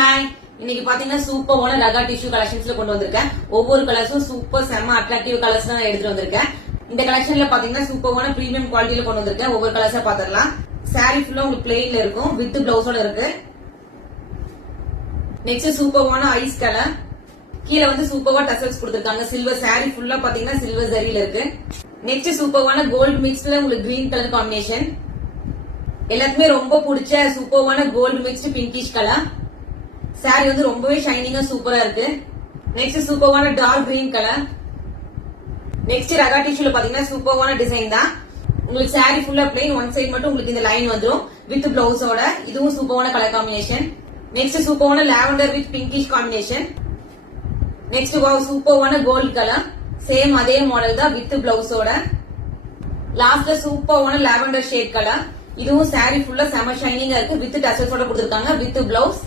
Hi, இன்னைக்கு பாத்தீங்கன்னா சூப்பரான ரகா டிஷ்யூ கலெக்ஷன்ஸ்ல கொண்டு வந்திருக்கேன். ஒவ்வொரு கலர்ஸும் சூப்பர் செம்ம அட்ராக்டிவ் கலர்ஸ் தான் எடுத்துட்டு வந்திருக்கேன். இந்த கலெக்ஷன்ல பாத்தீங்கன்னா சூப்பரான பிரீமியம் குவாலிட்டியில கொண்டு வந்திருக்கேன். ஒவ்வொரு கலர்ஸா பாத்திரலாம். சாரி ஃபுல்லா உங்களுக்கு பிளெயின்ல இருக்கும், வித் பிளவுஸோட இருக்கு. நெக்ஸ்ட் சூப்பரான ஐஸ் கலர், கீழே வந்து சூப்பரா டசல்ஸ் கொடுத்திருக்காங்க. சில்வர் சாரி ஃபுல்லா பாத்தீங்கன்னா சில்வர் ஜரியில இருக்கு. நெக்ஸ்ட் சூப்பரான கோல்டு மிக்ஸ்ல உங்களுக்கு கிரீன் கலர் காம்பினேஷன். எல்லாத்துக்குமே ரொம்ப பிடிச்ச சூப்பரான gold mixed pinkish colour. Sari வந்து ரொம்பவே ஷைனிங்கா சூப்பரா இருக்கு. நெக்ஸ்ட் சூப்பரான டார்க் கிரீன் கலர். நெக்ஸ்ட் ரகா டிஷ்யூல பாத்தீங்கன்னா சூப்பரான டிசைன் தான். உங்களுக்கு சாரி ஃபுல்லா பிளெயின், ஒன் சைடு மட்டும் உங்களுக்கு இந்த லைன் வந்துரும் வித் பிளவுஸோட. இதுவும் சூப்பரான கலர் காம்பினேஷன். நெக்ஸ்ட் சூப்பரான lavender with pinkish combination. Next wow சூப்பரான கோல்ட் கலர், சேம் அதே மாடல் தான் வித் பிளவுஸோட. லாஸ்ட்ல சூப்பரான லாவெண்டர் ஷேட் கலர். இதுவும் சாரி ஃபுல்லா செம ஷைனிங்கா இருக்கு, வித் டசல்ஸோட கொடுத்திருக்காங்க வித் பிளவுஸ்.